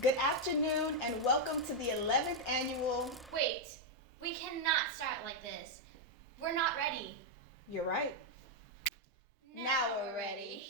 Good afternoon and welcome to the 11th annual. Wait, we cannot start like this. We're not ready. You're right. Now we're ready.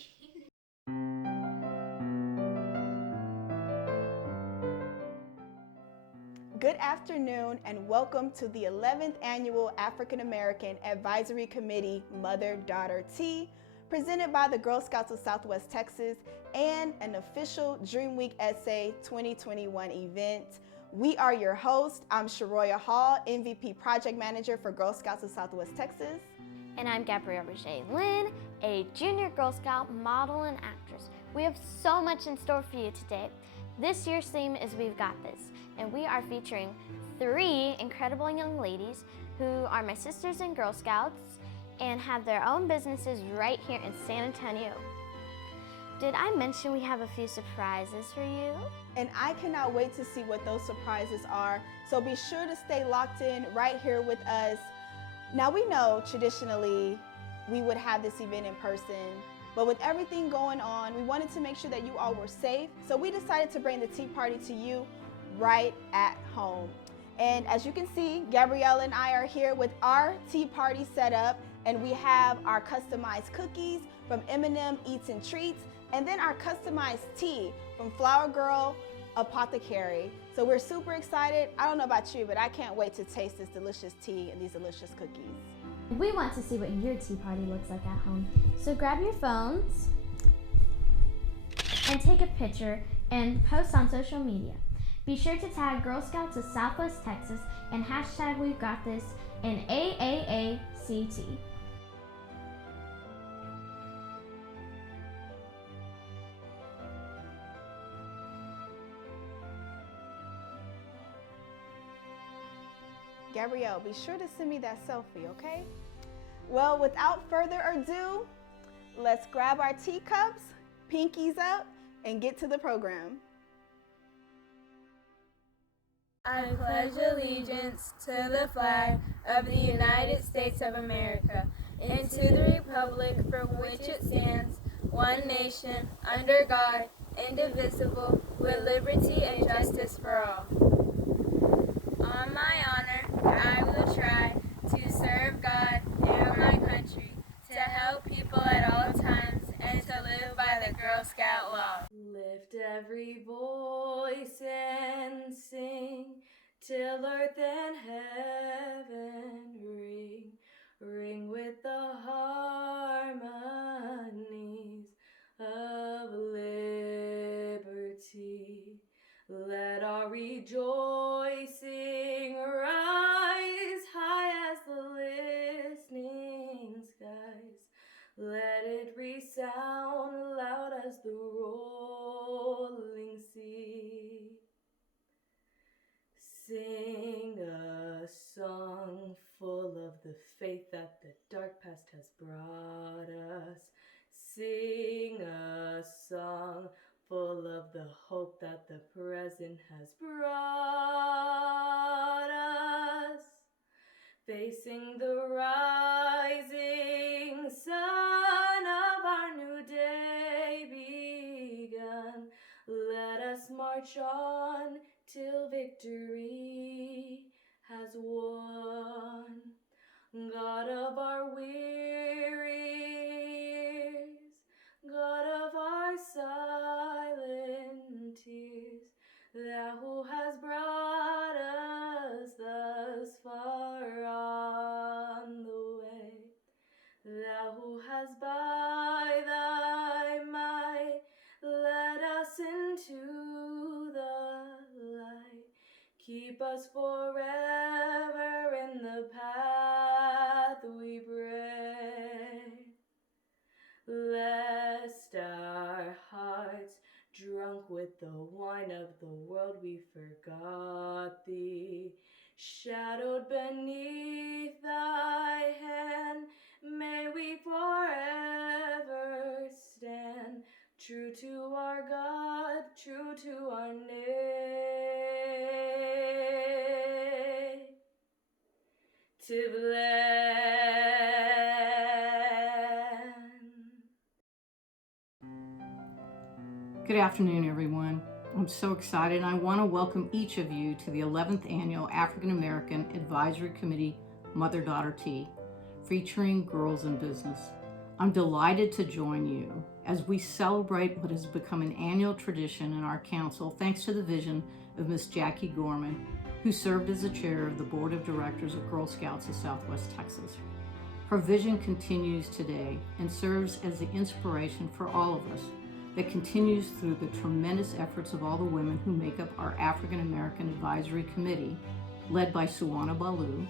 Good afternoon and welcome to the 11th annual African American Advisory Committee Mother-Daughter Tea, presented by the Girl Scouts of Southwest Texas and an official Dream Week Essay 2021 event. We are your hosts. I'm Sharoya Hall, MVP Project Manager for Girl Scouts of Southwest Texas. And I'm Gabrielle Roger-Lynn, a junior Girl Scout model and actress. We have so much in store for you today. This year's theme is We've Got This, and we are featuring 3 incredible young ladies who are my sisters in Girl Scouts and have their own businesses right here in San Antonio. Did I mention we have a few surprises for you? And I cannot wait to see what those surprises are, so be sure to stay locked in right here with us. Now, we know traditionally we would have this event in person, but with everything going on, we wanted to make sure that you all were safe, so we decided to bring the tea party to you right at home. And as you can see, Gabrielle and I are here with our tea party set up, and we have our customized cookies from M&M Eats and Treats, and then our customized tea from Flower Girl Apothecary. So we're super excited. I don't know about you, but I can't wait to taste this delicious tea and these delicious cookies. We want to see what your tea party looks like at home. So grab your phones and take a picture and post on social media. Be sure to tag Girl Scouts of Southwest Texas and hashtag We've Got This in AAACT. Gabrielle, be sure to send me that selfie, okay? Well, without further ado, let's grab our teacups, pinkies up, and get to the program. I pledge allegiance to the flag of the United States of America and to the republic for which it stands, one nation, under God, indivisible, with liberty and justice for all. On my honor, I will try to serve God and my country, to help people at all times, and to live by the Girl Scout law. Lift every voice and sing, till earth and heaven ring, ring with the harmonies of liberty. Let our rejoicing rise high as the listening skies. Let it resound loud as the rolling sea. Sing a song full of the faith that the dark past has brought us. Sing a song full of the hope that the present has brought us. Facing the rising sun of our new day begun, let us march on till victory has won. God of our weary years, God of our silent tears, thou who has brought us thus far on the way, thou who has by thy might led us into the light, keep us forever in the path we pray. Lest our hearts, drunk with the wine of the world, we forgot thee. Shadowed beneath thy hand, may we forever stand, true to our God, true to our native land. Good afternoon, everyone. I'm so excited, and I want to welcome each of you to the 11th Annual African American Advisory Committee Mother-Daughter Tea, featuring Girls in Business. I'm delighted to join you as we celebrate what has become an annual tradition in our council thanks to the vision of Miss Jackie Gorman, who served as the chair of the Board of Directors of Girl Scouts of Southwest Texas. Her vision continues today and serves as the inspiration for all of us that continues through the tremendous efforts of all the women who make up our African American Advisory Committee, led by Suwana Balu,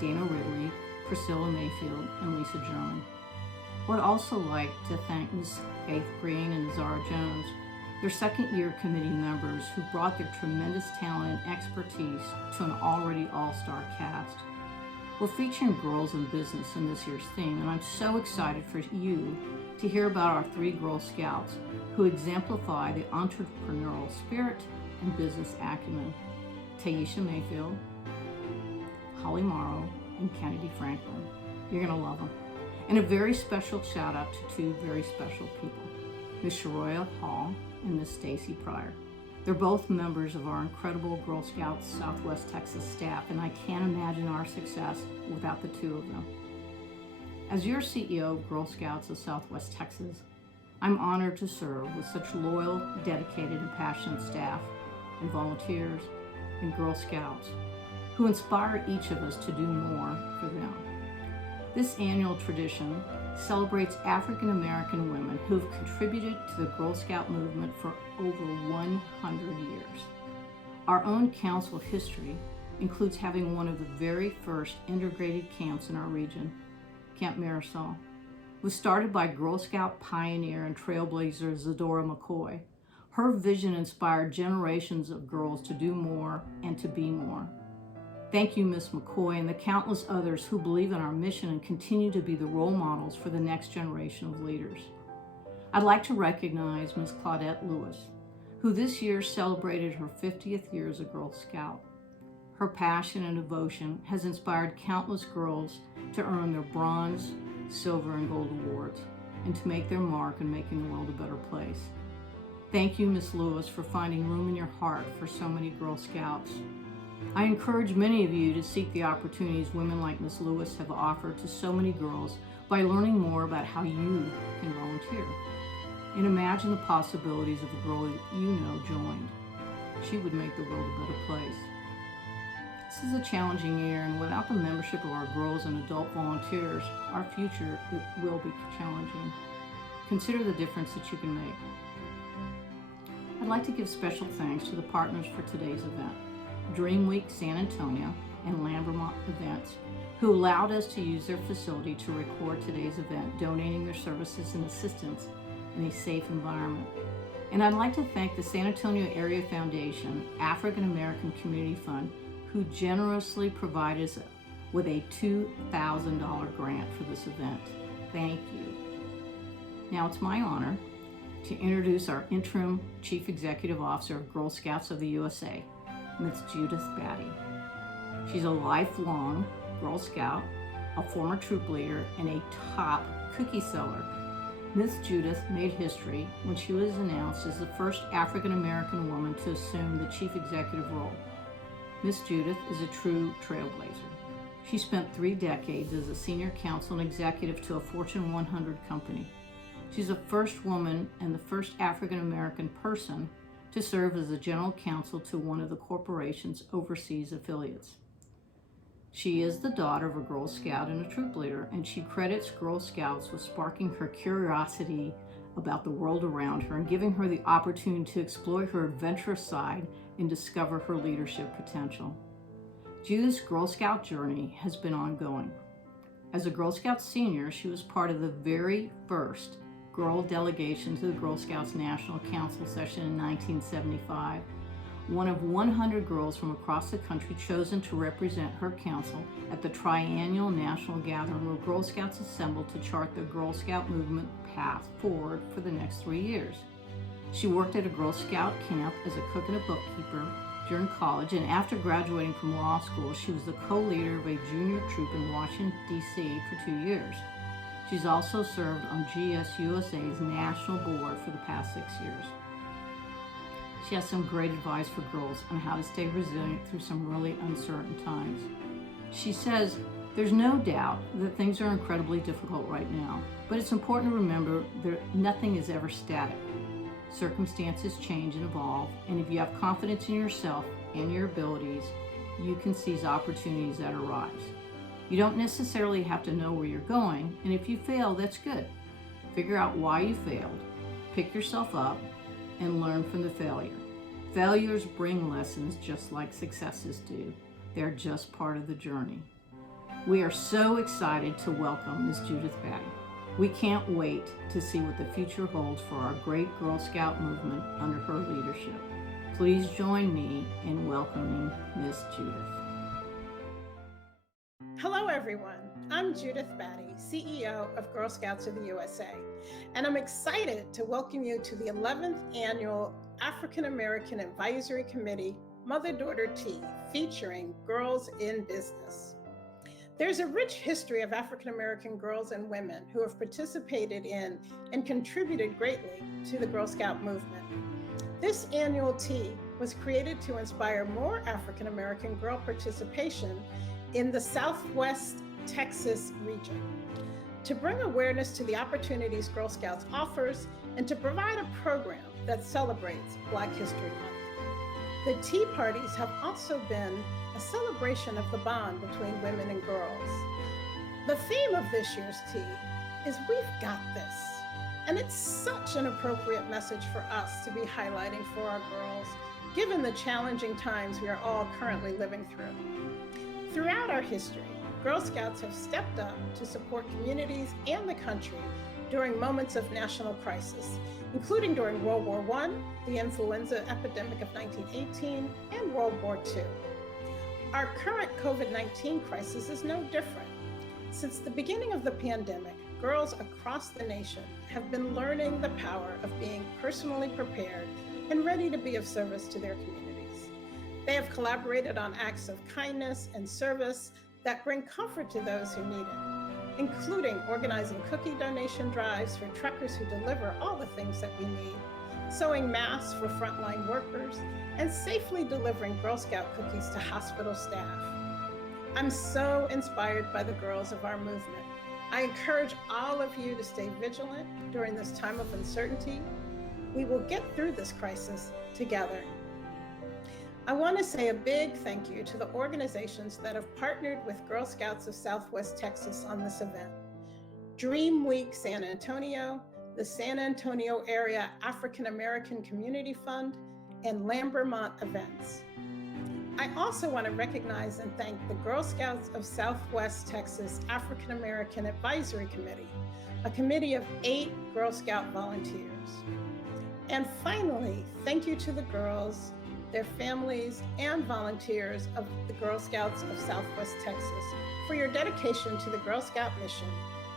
Dana Ridley, Priscilla Mayfield, and Lisa German. I would also like to thank Ms. Faith Green and Zara Jones, their second-year committee members who brought their tremendous talent and expertise to an already all-star cast. We're featuring Girls in Business in this year's theme, and I'm so excited for you to hear about our 3 Girl Scouts who exemplify the entrepreneurial spirit and business acumen: Taisha Mayfield, Holly Morrow, and Kennedy Franklin. You're going to love them. And a very special shout out to 2 very special people, Miss Sharoya Hall and Miss Stacy Pryor. They're both members of our incredible Girl Scouts Southwest Texas staff, and I can't imagine our success without the 2 of them. As your CEO of Girl Scouts of Southwest Texas, I'm honored to serve with such loyal, dedicated, and passionate staff and volunteers and Girl Scouts who inspire each of us to do more for them. This annual tradition celebrates African American women who have contributed to the Girl Scout movement for over 100 years. Our own council history includes having one of the very first integrated camps in our region, Camp Marisol. It was started by Girl Scout pioneer and trailblazer Zadora McCoy. Her vision inspired generations of girls to do more and to be more. Thank you, Ms. McCoy, and the countless others who believe in our mission and continue to be the role models for the next generation of leaders. I'd like to recognize Ms. Claudette Lewis, who this year celebrated her 50th year as a Girl Scout. Her passion and devotion has inspired countless girls to earn their bronze, silver, and gold awards, and to make their mark in making the world a better place. Thank you, Ms. Lewis, for finding room in your heart for so many Girl Scouts. I encourage many of you to seek the opportunities women like Ms. Lewis have offered to so many girls by learning more about how you can volunteer. And imagine the possibilities of a girl you know joined. She would make the world a better place. This is a challenging year, and without the membership of our girls and adult volunteers, our future will be challenging. Consider the difference that you can make. I'd like to give special thanks to the partners for today's event, Dream Week San Antonio and Lambermont Events, who allowed us to use their facility to record today's event, donating their services and assistance in a safe environment. And I'd like to thank the San Antonio Area Foundation African American Community Fund, who generously provided us with a $2,000 grant for this event. Thank you. Now it's my honor to introduce our interim Chief Executive Officer of Girl Scouts of the USA, Ms. Judith Batty. She's a lifelong Girl Scout, a former troop leader, and a top cookie seller. Ms. Judith made history when she was announced as the first African American woman to assume the chief executive role. Ms. Judith is a true trailblazer. She spent 3 decades as a senior counsel and executive to a Fortune 100 company. She's the first woman and the first African American person to serve as a general counsel to one of the corporation's overseas affiliates. She is the daughter of a Girl Scout and a troop leader, and she credits Girl Scouts with sparking her curiosity about the world around her and giving her the opportunity to explore her adventurous side and discover her leadership potential. Judith's Girl Scout journey has been ongoing. As a Girl Scout senior, she was part of the very first girl delegation to the Girl Scouts National Council session in 1975, one of 100 girls from across the country chosen to represent her council at the triennial national gathering where Girl Scouts assembled to chart the Girl Scout movement path forward for the next 3 years. She worked at a Girl Scout camp as a cook and a bookkeeper during college, and after graduating from law school, she was the co-leader of a junior troop in Washington, D.C. for 2 years. She's also served on GSUSA's national board for the past 6 years. She has some great advice for girls on how to stay resilient through some really uncertain times. She says, there's no doubt that things are incredibly difficult right now, but it's important to remember that nothing is ever static. Circumstances change and evolve, and if you have confidence in yourself and your abilities, you can seize opportunities that arise. You don't necessarily have to know where you're going, and if you fail, that's good. Figure out why you failed, pick yourself up, and learn from the failure. Failures bring lessons just like successes do. They're just part of the journey. We are so excited to welcome Ms. Judith Batty. We can't wait to see what the future holds for our great Girl Scout movement under her leadership. Please join me in welcoming Ms. Judith. Hello everyone, I'm Judith Batty, CEO of Girl Scouts of the USA, and I'm excited to welcome you to the 11th Annual African American Advisory Committee Mother-Daughter Tea featuring Girls in Business. There's a rich history of African American girls and women who have participated in and contributed greatly to the Girl Scout movement. This annual tea was created to inspire more African American girl participation in the Southwest Texas region, to bring awareness to the opportunities Girl Scouts offers, and to provide a program that celebrates Black History Month. The tea parties have also been a celebration of the bond between women and girls. The theme of this year's tea is "We've Got This," and it's such an appropriate message for us to be highlighting for our girls, given the challenging times we are all currently living through. Throughout our history, Girl Scouts have stepped up to support communities and the country during moments of national crisis, including during World War I, the influenza epidemic of 1918, and World War II. Our current COVID-19 crisis is no different. Since the beginning of the pandemic, girls across the nation have been learning the power of being personally prepared and ready to be of service to their communities. They have collaborated on acts of kindness and service that bring comfort to those who need it, including organizing cookie donation drives for truckers who deliver all the things that we need, sewing masks for frontline workers, and safely delivering Girl Scout cookies to hospital staff. I'm so inspired by the girls of our movement. I encourage all of you to stay vigilant during this time of uncertainty. We will get through this crisis together. I want to say a big thank you to the organizations that have partnered with Girl Scouts of Southwest Texas on this event. Dream Week San Antonio, the San Antonio Area African American Community Fund, and Lambermont Events. I also want to recognize and thank the Girl Scouts of Southwest Texas African American Advisory Committee, a committee of 8 Girl Scout volunteers. And finally, thank you to the girls, their families, and volunteers of the Girl Scouts of Southwest Texas for your dedication to the Girl Scout mission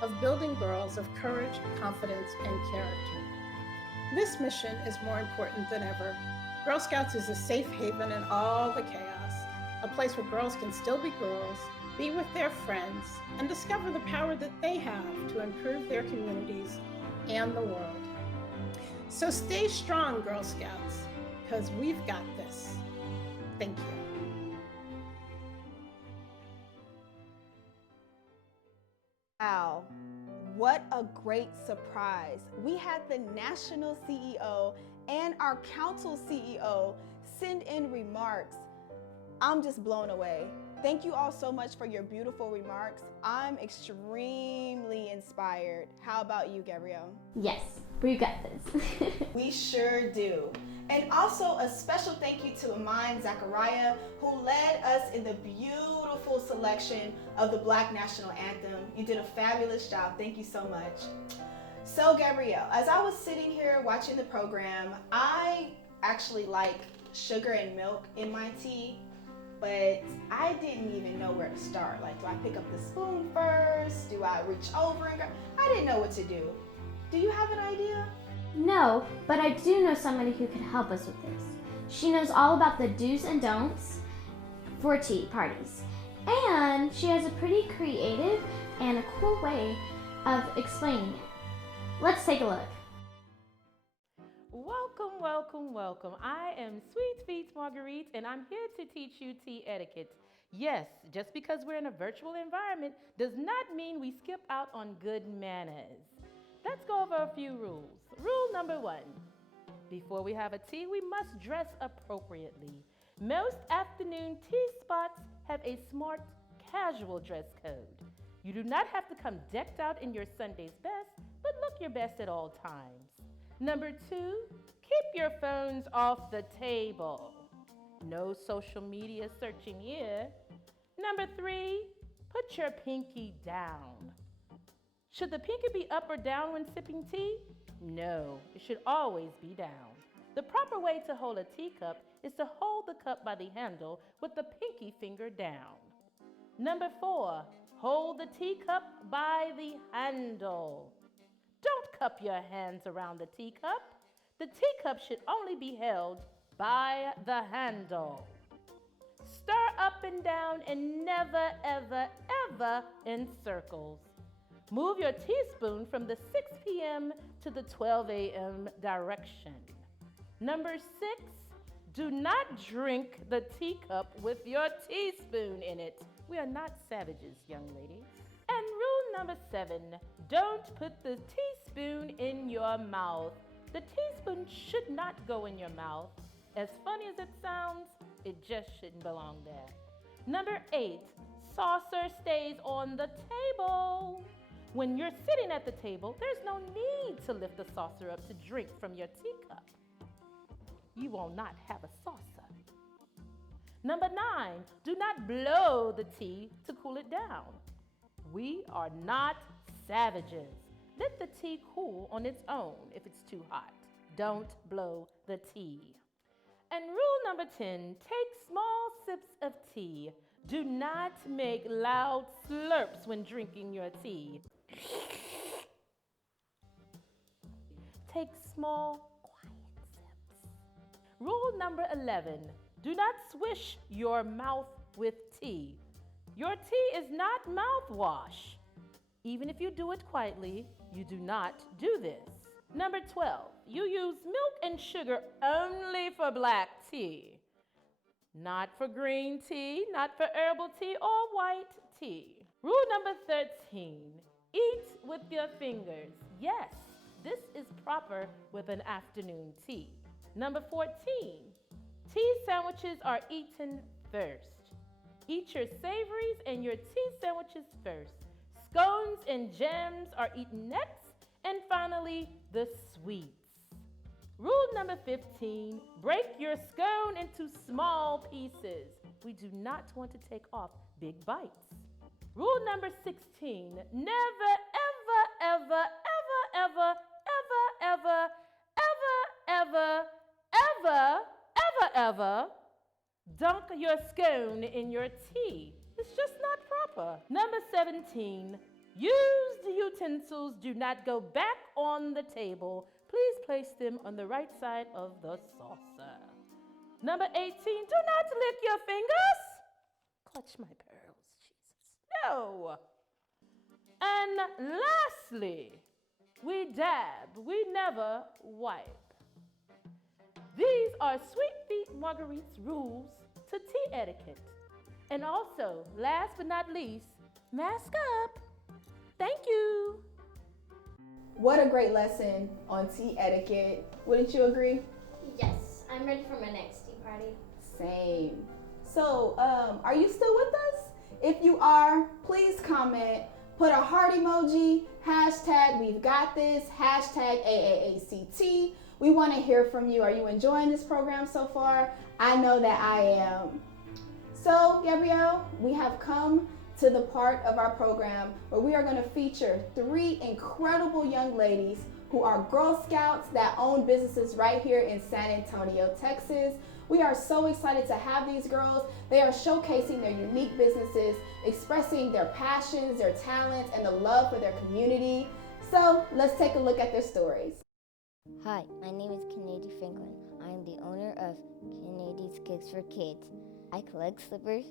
of building girls of courage, confidence, and character. This mission is more important than ever. Girl Scouts is a safe haven in all the chaos, a place where girls can still be girls, be with their friends, and discover the power that they have to improve their communities and the world. So stay strong, Girl Scouts, because we've got this. Thank you. Wow, what a great surprise. We had the national CEO and our council CEO send in remarks. I'm just blown away. Thank you all so much for your beautiful remarks. I'm extremely inspired. How about you, Gabrielle? Yes, we got this. We sure do. And also a special thank you to Aman Zachariah, who led us in the beautiful selection of the Black National Anthem. You did a fabulous job. Thank you so much. So Gabrielle, as I was sitting here watching the program, I actually like sugar and milk in my tea, but I didn't even know where to start. Like, do I pick up the spoon first? Do I reach over and grab? I didn't know what to do. Do you have an idea? No, but I do know somebody who can help us with this. She knows all about the do's and don'ts for tea parties. And she has a pretty creative and a cool way of explaining it. Let's take a look. Welcome Welcome, welcome, welcome. I am Sweet Feet Marguerite, and I'm here to teach you tea etiquette. Yes, just because we're in a virtual environment does not mean we skip out on good manners. Let's go over a few rules. Rule number 1. Before we have a tea, we must dress appropriately. Most afternoon tea spots have a smart, casual dress code. You do not have to come decked out in your Sunday's best, but look your best at all times. Number 2, keep your phones off the table. No social media searching here. Number 3, put your pinky down. Should the pinky be up or down when sipping tea? No, it should always be down. The proper way to hold a teacup is to hold the cup by the handle with the pinky finger down. Number 4, hold the teacup by the handle. Don't cup your hands around the teacup. The teacup should only be held by the handle. Stir up and down and never, ever, ever in circles. Move your teaspoon from the 6 p.m. to the 12 a.m. direction. Number 6, do not drink the teacup with your teaspoon in it. We are not savages, young ladies. And rule number 7, don't put the teaspoon in your mouth. The teaspoon should not go in your mouth. As funny as it sounds, it just shouldn't belong there. Number 8, saucer stays on the table. When you're sitting at the table, there's no need to lift the saucer up to drink from your teacup. You will not have a saucer. Number 9, do not blow the tea to cool it down. We are not savages. Let the tea cool on its own if it's too hot. Don't blow the tea. And rule number 10, take small sips of tea. Do not make loud slurps when drinking your tea. Take small, quiet sips. Rule number 11, do not swish your mouth with tea. Your tea is not mouthwash. Even if you do it quietly, you do not do this. Number 12, you use milk and sugar only for black tea. Not for green tea, not for herbal tea or white tea. Rule number 13, eat with your fingers. Yes, this is proper with an afternoon tea. Number 14, tea sandwiches are eaten first. Eat your savories and your tea sandwiches first. Scones and jams are eaten next. And finally, the sweets. Rule number 15, break your scone into small pieces. We do not want to take off big bites. Rule number 16, never, ever, ever, ever, ever, ever, ever, ever, ever, ever dunk your scone in your tea. It's just not proper. Number 17, used utensils do not go back on the table. Please place them on the right side of the saucer. Number 18, do not lick your fingers. Clutch my pearls, Jesus. No. And lastly, we dab, we never wipe. These are Sweet Feet Marguerite's rules to tea etiquette. And also, last but not least, mask up. Thank you. What a great lesson on tea etiquette. Wouldn't you agree? Yes, I'm ready for my next tea party. Same. So, are you still with us? If you are, please comment, put a heart emoji, hashtag we've got this, hashtag AAACT. We want to hear from you. Are you enjoying this program so far? I know that I am. So, Gabrielle, we have come to the part of our program where we are going to feature 3 incredible young ladies who are Girl Scouts that own businesses right here in San Antonio, Texas. We are so excited to have these girls. They are showcasing their unique businesses, expressing their passions, their talents, and the love for their community. So let's take a look at their stories. Hi, my name is Kennedy Franklin. I am the owner of Kennedy's Kicks for Kids. I collect slippers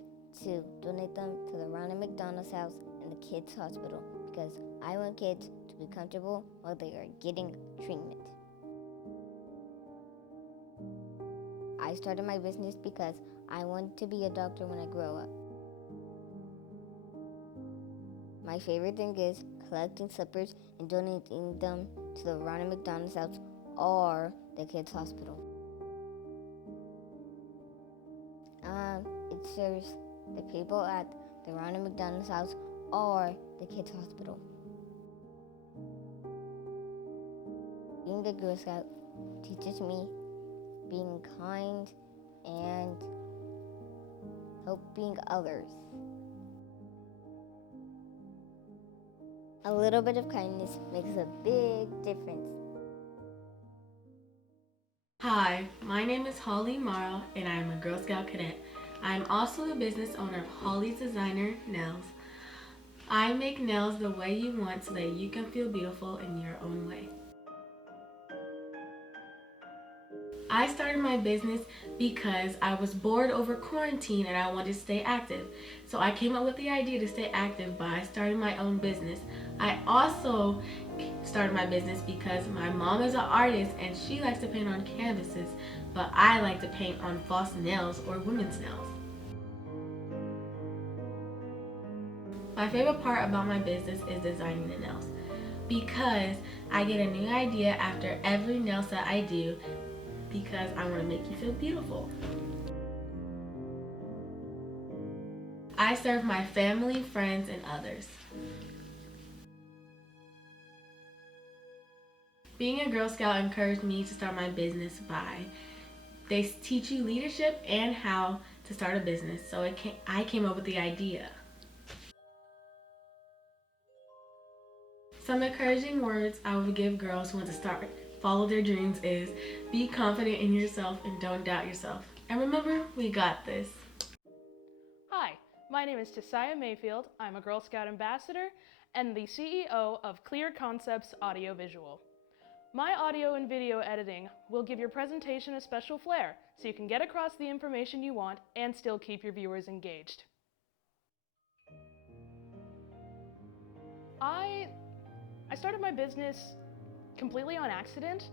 to donate them to the Ronald McDonald's House and the Kids Hospital because I want kids to be comfortable while they are getting treatment. I started my business because I want to be a doctor when I grow up. My favorite thing is collecting slippers and donating them to the Ronald McDonald's House or the kids' hospital. It serves the people at the Ronald McDonald's House or the kids' hospital. Being a Girl Scout teaches me being kind and helping others. A little bit of kindness makes a big difference. Hi, my name is Holly Morrow and I am a Girl Scout cadet. I am also the business owner of Holly's Designer Nails. I make nails the way you want so that you can feel beautiful in your own way. I started my business because I was bored over quarantine and I wanted to stay active. So I came up with the idea to stay active by starting my own business. I also started my business because my mom is an artist and she likes to paint on canvases, but I like to paint on false nails or women's nails. My favorite part about my business is designing the nails because I get a new idea after every nail set I do because I want to make you feel beautiful. I serve my family, friends, and others. Being a Girl Scout encouraged me to start my business by they teach you leadership and how to start a business, so I came up with the idea. Some encouraging words I would give girls who want to follow their dreams is be confident in yourself and don't doubt yourself. And remember, we got this. Hi, my name is Tessiah Mayfield. I'm a Girl Scout ambassador and the CEO of Clear Concepts Audiovisual. My audio and video editing will give your presentation a special flair so you can get across the information you want and still keep your viewers engaged. I started my business completely on accident.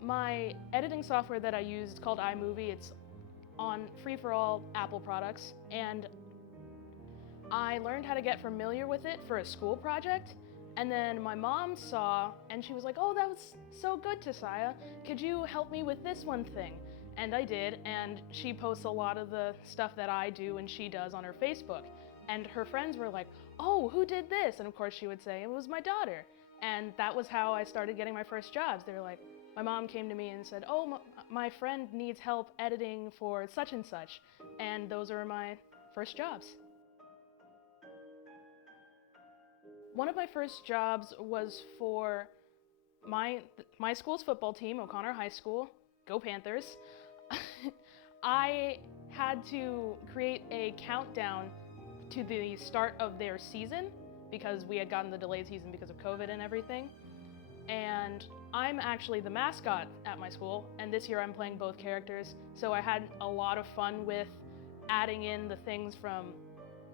My editing software that I use is called iMovie. It's on free-for-all Apple products, and I learned how to get familiar with it for a school project. And then my mom saw, and she was like, "Oh, that was so good, Tessiah. Could you help me with this one thing?" And I did, and she posts a lot of the stuff that I do and she does on her Facebook. And her friends were like, "Oh, who did this?" And of course she would say, "It was my daughter." And that was how I started getting my first jobs. They were like, my mom came to me and said, "Oh, my friend needs help editing for such and such." And those are my first jobs. One of my first jobs was for my school's football team, O'Connor High School. Go Panthers. I had to create a countdown to the start of their season because we had gotten the delayed season because of COVID and everything. And I'm actually the mascot at my school, and this year I'm playing both characters. So I had a lot of fun with adding in the things from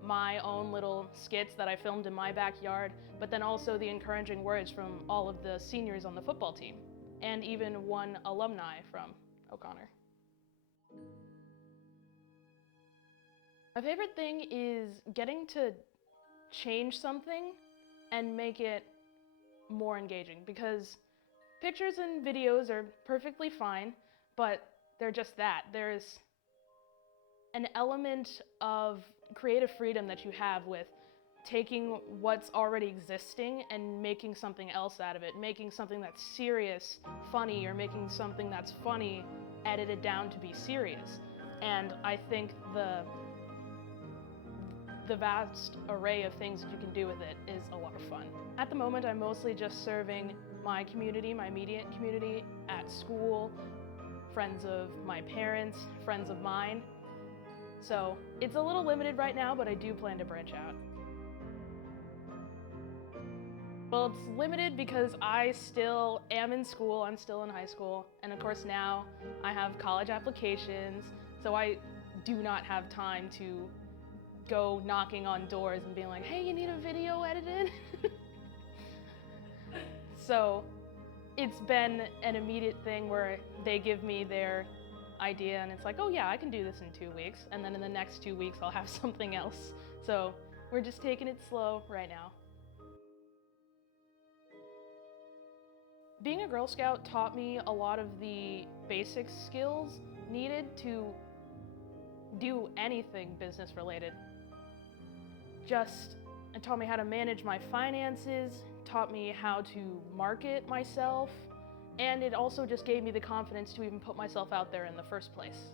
my own little skits that I filmed in my backyard, but then also the encouraging words from all of the seniors on the football team, and even one alumni from O'Connor. My favorite thing is getting to change something and make it more engaging, because pictures and videos are perfectly fine, but they're just that. There's an element of creative freedom that you have with taking what's already existing and making something else out of it, making something that's serious funny, or making something that's funny edited down to be serious. And I think the vast array of things that you can do with it is a lot of fun. At the moment, I'm mostly just serving my community, my immediate community at school, friends of my parents, friends of mine. So it's a little limited right now, but I do plan to branch out. Well, it's limited because I still am in school, I'm still in high school, and of course now I have college applications, so I do not have time to go knocking on doors and being like, "Hey, you need a video edited?" So it's been an immediate thing where they give me their idea and it's like, oh yeah, I can do this in 2 weeks. And then in the next 2 weeks, I'll have something else. So we're just taking it slow right now. Being a Girl Scout taught me a lot of the basic skills needed to do anything business related. It taught me how to manage my finances, taught me how to market myself, and it also just gave me the confidence to even put myself out there in the first place.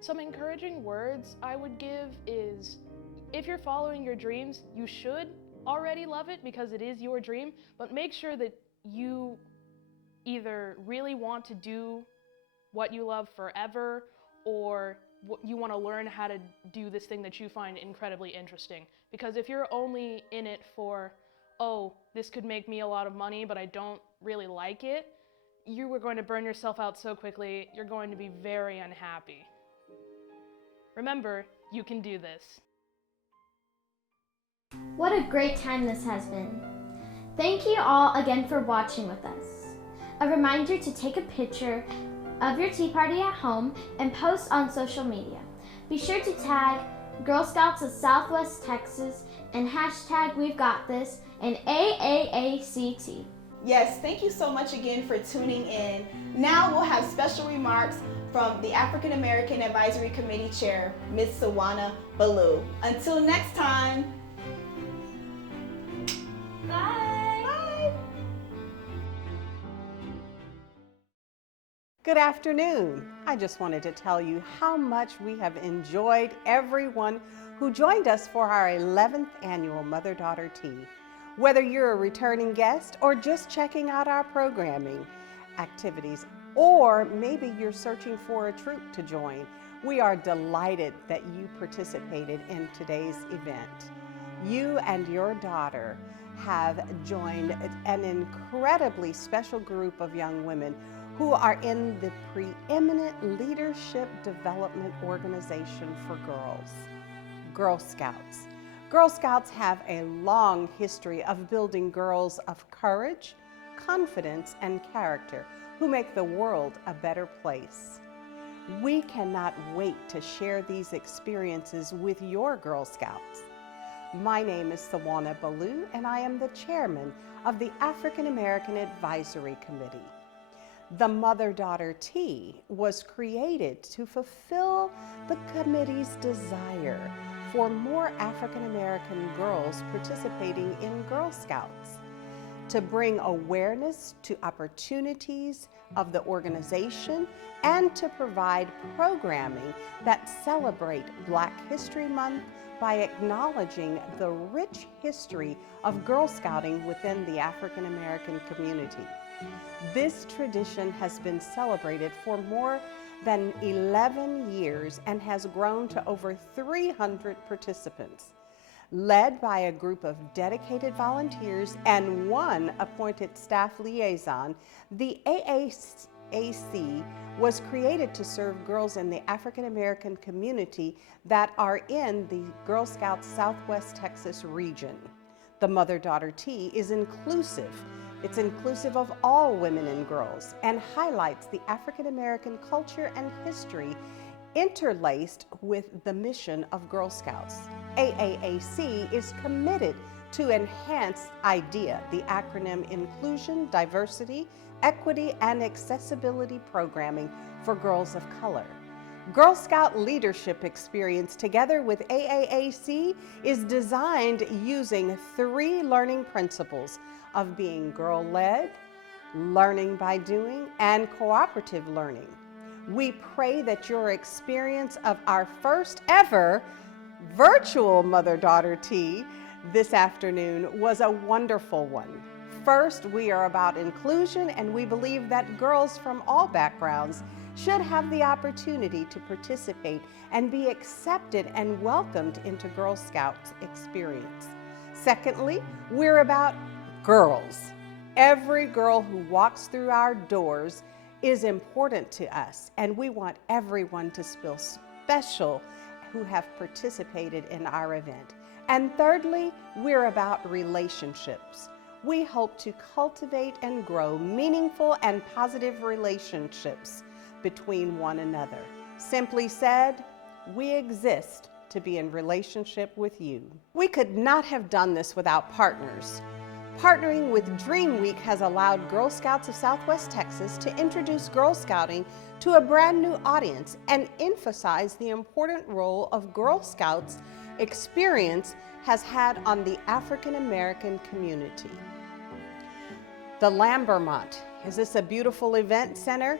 Some encouraging words I would give is, if you're following your dreams, you should already love it because it is your dream, but make sure that you either really want to do what you love forever, or you want to learn how to do this thing that you find incredibly interesting. Because if you're only in it for, oh, this could make me a lot of money, but I don't really like it, you are going to burn yourself out so quickly, you're going to be very unhappy. Remember, you can do this. What a great time this has been. Thank you all again for watching with us. A reminder to take a picture of your tea party at home and post on social media. Be sure to tag Girl Scouts of Southwest Texas and hashtag We've Got This and AAACT. Yes, thank you so much again for tuning in. Now we'll have special remarks from the African American Advisory Committee Chair, Ms. Sawana Ballou. Until next time. Bye. Bye. Good afternoon. I just wanted to tell you how much we have enjoyed everyone who joined us for our 11th annual Mother-Daughter Tea. Whether you're a returning guest or just checking out our programming activities, or maybe you're searching for a troop to join, we are delighted that you participated in today's event. You and your daughter have joined an incredibly special group of young women who are in the preeminent leadership development organization for girls, Girl Scouts. Girl Scouts have a long history of building girls of courage, confidence, and character who make the world a better place. We cannot wait to share these experiences with your Girl Scouts. My name is Sawana Ballou, and I am the chairman of the African American Advisory Committee. The Mother-Daughter Tea was created to fulfill the committee's desire for more African American girls participating in Girl Scouts, to bring awareness to opportunities of the organization and to provide programming that celebrate Black History Month by acknowledging the rich history of Girl Scouting within the African American community. This tradition has been celebrated for more than 11 years and has grown to over 300 participants. Led by a group of dedicated volunteers and one appointed staff liaison, the AAAC was created to serve girls in the African American community that are in the Girl Scouts Southwest Texas region. The Mother-Daughter Tea is inclusive. It's inclusive of all women and girls and highlights the African American culture and history interlaced with the mission of Girl Scouts. AAAC is committed to enhance IDEA, the acronym Inclusion, Diversity, Equity, and Accessibility Programming for Girls of Color. Girl Scout leadership experience together with AAAC is designed using 3 learning principles of being girl-led, learning by doing, and cooperative learning. We pray that your experience of our first ever virtual Mother-Daughter Tea this afternoon was a wonderful one. First, we are about inclusion, and we believe that girls from all backgrounds should have the opportunity to participate and be accepted and welcomed into Girl Scouts experience. Secondly, we're about girls. Every girl who walks through our doors is important to us, and we want everyone to feel special who have participated in our event. And thirdly, we're about relationships. We hope to cultivate and grow meaningful and positive relationships between one another. Simply said, we exist to be in relationship with you. We could not have done this without partners. Partnering with Dream Week has allowed Girl Scouts of Southwest Texas to introduce Girl Scouting to a brand new audience and emphasize the important role of Girl Scouts experience has had on the African American community. The Lambermont, is this a beautiful event center?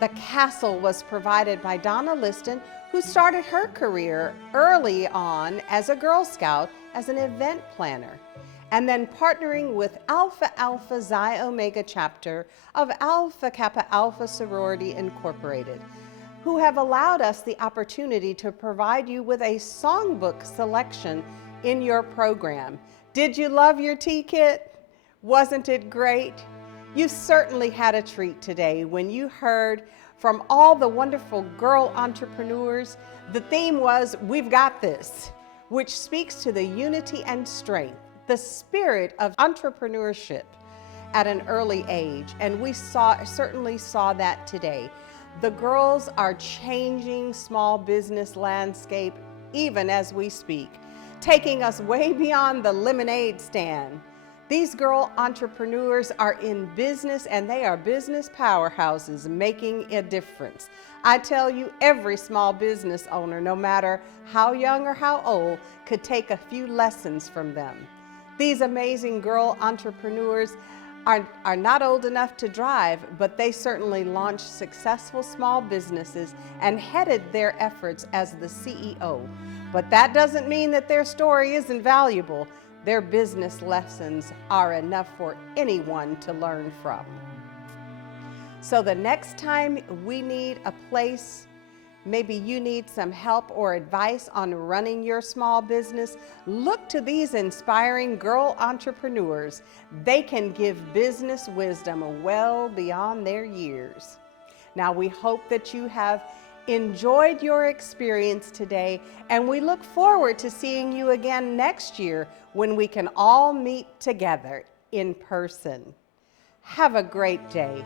The castle was provided by Donna Liston, who started her career early on as a Girl Scout as an event planner, and then partnering with Alpha Alpha Xi Omega chapter of Alpha Kappa Alpha Sorority Incorporated, who have allowed us the opportunity to provide you with a songbook selection in your program. Did you love your tea kit? Wasn't it great? You certainly had a treat today when you heard from all the wonderful girl entrepreneurs. The theme was, "We've got this," which speaks to the unity and strength, the spirit of entrepreneurship at an early age, and we certainly saw that today. The girls are changing small business landscape even as we speak, taking us way beyond the lemonade stand. These girl entrepreneurs are in business, and they are business powerhouses making a difference. I tell you, every small business owner, no matter how young or how old, could take a few lessons from them. These amazing girl entrepreneurs are not old enough to drive, but they certainly launched successful small businesses and headed their efforts as the CEO. But that doesn't mean that their story isn't valuable. Their business lessons are enough for anyone to learn from. So the next time we need a place, maybe you need some help or advice on running your small business, look to these inspiring girl entrepreneurs. They can give business wisdom well beyond their years. Now, we hope that you have enjoyed your experience today, and we look forward to seeing you again next year when we can all meet together in person. Have a great day.